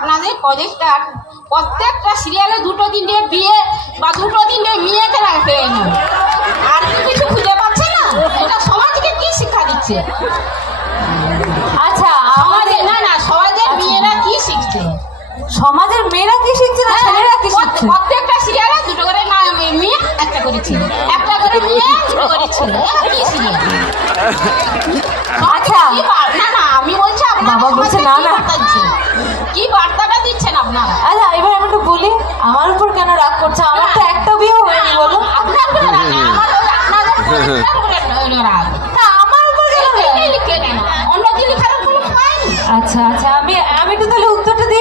আপনাদের প্রজেক্টটা প্রত্যেকটা সিরিয়ালে দুটো তিনটে বিয়ে বা দুটো তিনটে মেয়েকে রাখতে আর কিছু খুঁজে পাচ্ছে না। এটা সমাজকে কি শিক্ষা দিচ্ছে? আচ্ছা সমাজে না সমাজের মেয়েরা কি শিখছে? সমাজের মেয়েরা কি শিখছে না ছেলেরা কি শিখছে? প্রত্যেকটা সিরিয়ালে দুটো করে না মেয়ে একটা করেছে, একটা করে মেয়ে দুটো করে ছেলে। কি সিরিয়াল? আচ্ছা না আমি বলছি বাবা বলছে না না কি বার্তাটা দিচ্ছেন আপনারা? আচ্ছা এবার আমি একটু বলি, আমার উপর কেন রাগ করছে? আমার তো একটা বিয়েও হয়নি, বলো। আপনার উপরে রাগ না, আপনাদের উপরে রাগ। তা আমার উপর কেন রাগ? লিখে নেন, অন্য কি লেখার কোনো পাইনি। আচ্ছা আচ্ছা আমি একটু তাহলে উত্তরটা দিয়ে